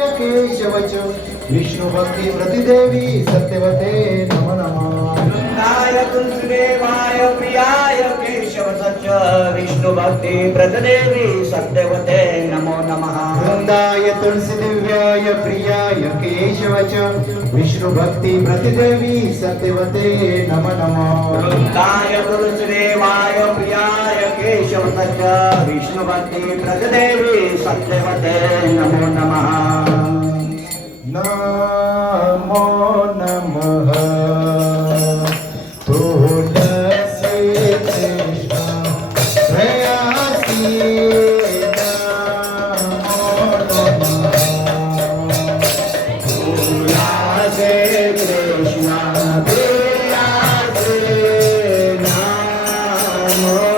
केशवच विष्णु भक्ती प्रतिदेवी सत्यवते नमो नमः। वृंदाय तुलसीदेवाय प्रियाय केशवच विष्णु भक्ती प्रतिदेवी सत्यवते नमो नमः। वृंदाय तुलसी दिव्याय प्रियाय केशवच विष्णु भक्ती प्रतिदेवी सत्यवते नमो नमः। वृंदाय तुलसीदेवाय प्रियाय केशवच विष्णु भक्ती प्रतिदेवी सत्यवते नमो नमः। नमो नमः। तुलसी कृष्ण प्रेयसी नमो नमः। तुलसी कृष्ण प्रेयसी नमो नमः।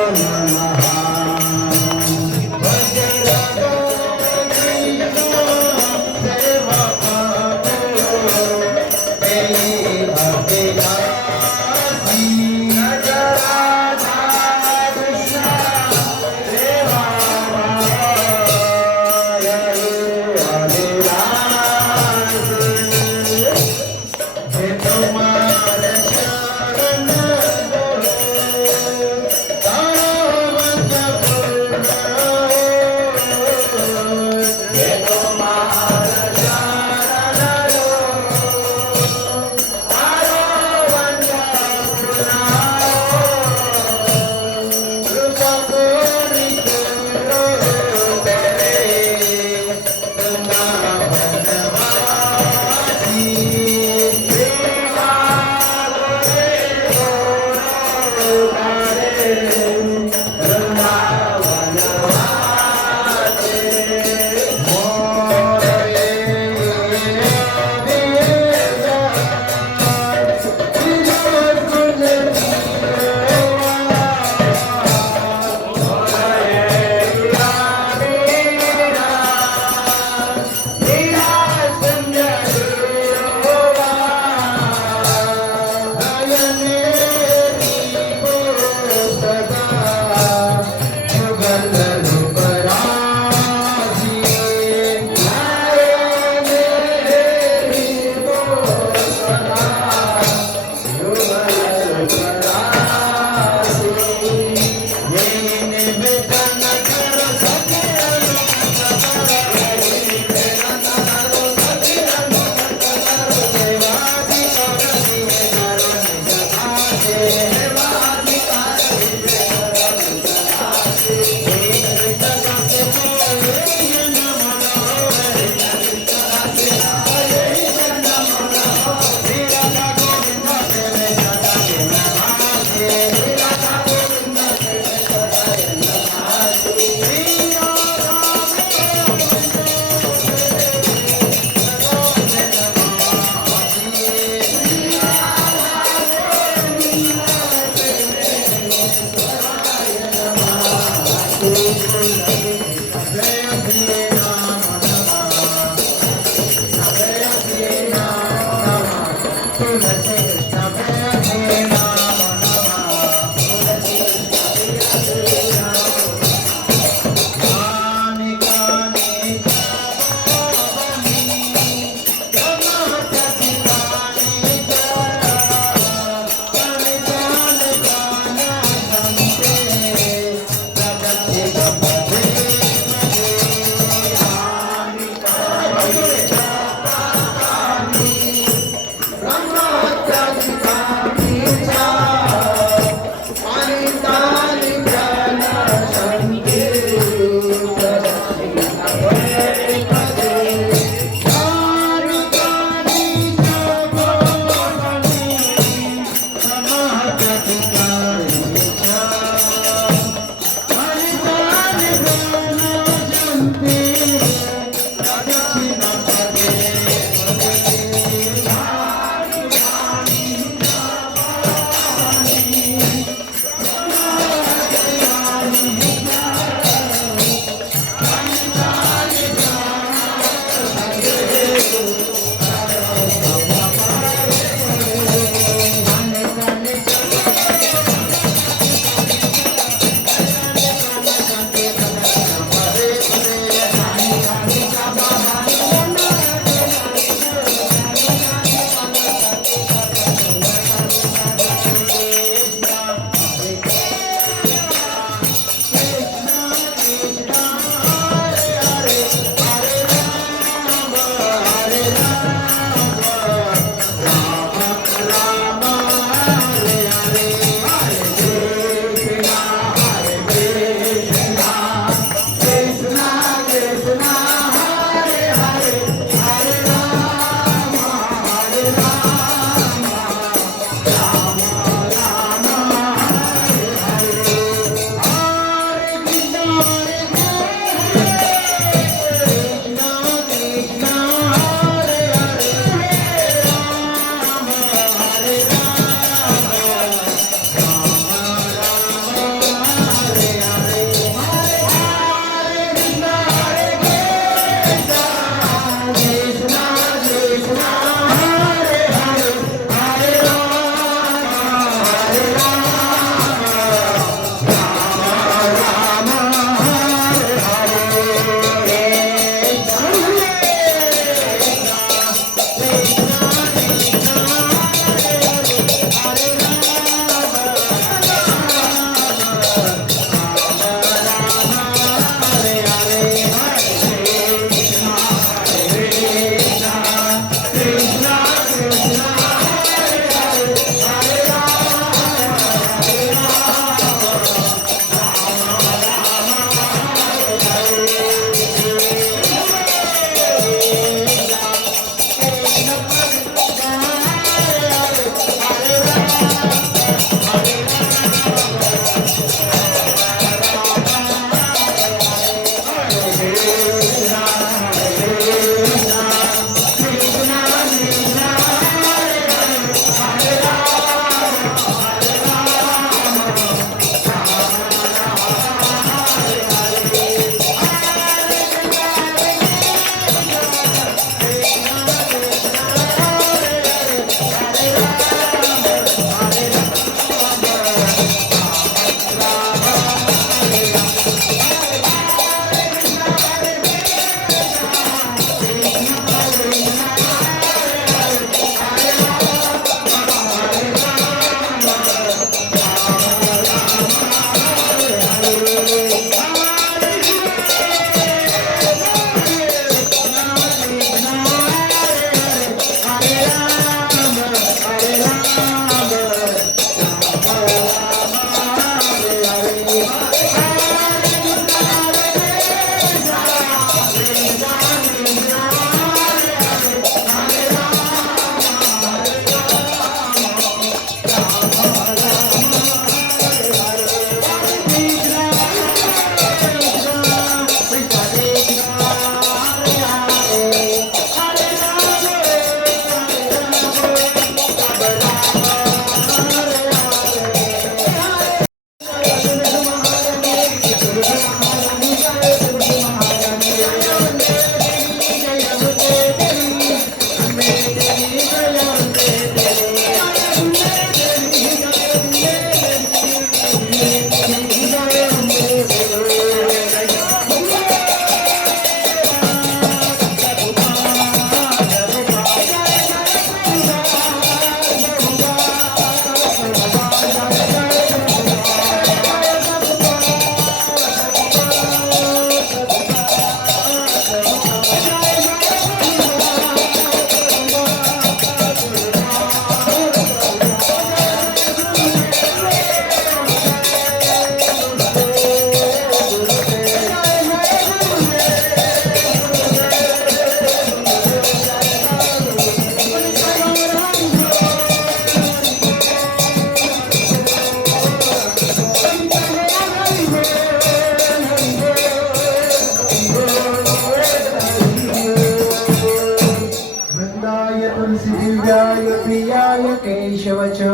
प्रियाय केशव च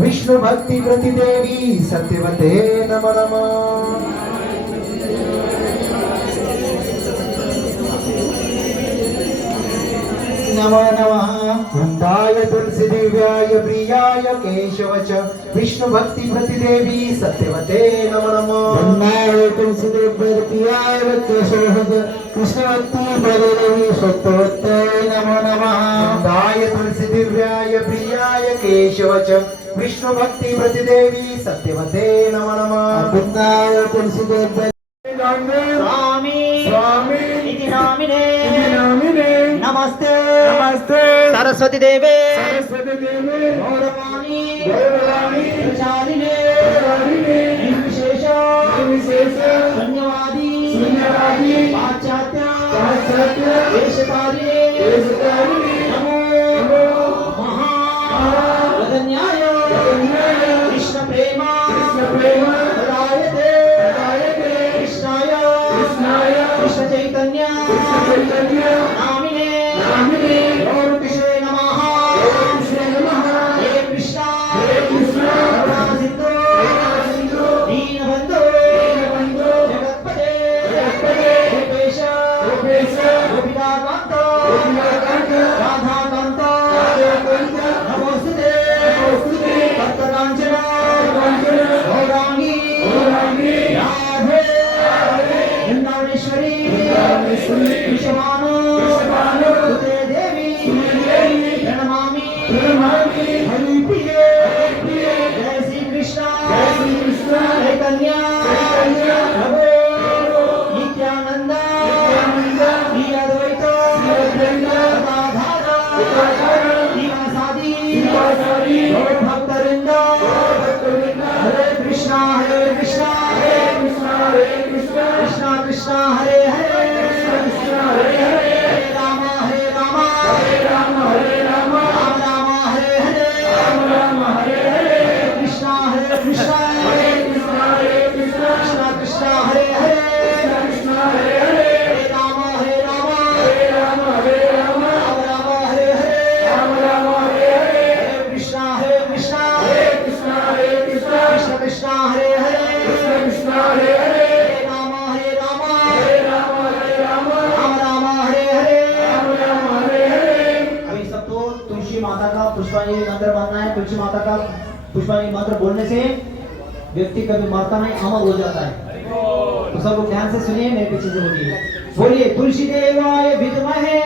विष्णु भक्ति प्रतिदेवी सत्यवते नमो नमः नमो नमः वृंदाय तुलसी दिव्याय प्रियाय केशव च विष्णु भक्ति प्रतिदेवी सत्यवते नमो नमः वृंदाय तुलसी दिव्याय प्रियाय केशव च कृष्ण भक्ति प्रतिदेवी सत्यवते नमो नमः वृंदाय तुलसी दिव्याय प्रियाय केशव च विष्णु भक्ति प्रतिदेवी सत्यवते नमो नमः वृंदाय तुलसी दिव्याय स्वामी स्वामी इति नामिने नामिने नमस्ते नमस्ते सरस्वती देवे सरस्वती देवी गौरवाणी गौरवाणी प्रचारिणे प्रचारिणे निर्विशेष निर्विशेष शून्यवादी शून्यवादी पाश्चात्य पाश्चात्य देशकारिणे देशकारिणे नमो महावदन्याय कृष्ण प्रेम कृष्ण प्रेम रायते कृष्णाय कृष्ण चैतन्य चैतन्य नामिने नामिने गौरकृष्णे नमः कृष्ण नमः हे कृष्ण कृष्ण करुणासिन्धु सिंधु दीनबन्धु दीनबन्धु जगत्पते जगत्पते गोपेश गोपेश गोपिकान्त गोपिकान्त राधाकान्त राधाकान्त नमोस्तुते नमोस्तुते भक्तकाञ्चन काञ्चन गौराङ्गी गौराङ्गी राधे वृन्दावनेश्वरी वृन्दावनेश्वरी विषमानो विषमानो सुते देवी देवी प्रणमामि प्रणमामि हरिप्रिये प्रिये जय श्री कृष्ण जय श्री कृष्ण चैतन्य चैतन्य प्रभु नित्यानंद नित्यानंद श्री अद्वैत अद्वैत गदाधर गदाधर श्रीवासादि श्रीवासादि गौर भक्तवृंद भक्तवृंद हरे कृष्णा कृष्ण कृष्णा कृष्णा हरे हरे कृष्ण हरे हरे हरे राम हरे राम राम राम हरे हरे राम हरे हरे कृष्णा कृष्ण कृष्ण कृष्णा कृष्णा हरे हरे कृष्ण हरे हरे हरे राम राम हरे राम राम हरे हरे राम हरे हरे हरे कृष्णा कृष्ण कृष्ण कृष्ण कृष्ण हरे हरे कृष्ण हरे हरे हरे राम राम राम हरे हरे राम हरे हरे अभी सबको तुलसी माता का पुष्पांजलि मंत्र मानना है। तुलसी माता का पुष्पांजलि मंत्र बोलने से व्यक्ति कभी मरता नहीं, अमर हो जाता है। तो सब लोग ध्यान से सुनिए, मेरे पीछे से बोलिए। बोलिए तुलसी देवाय विद्महे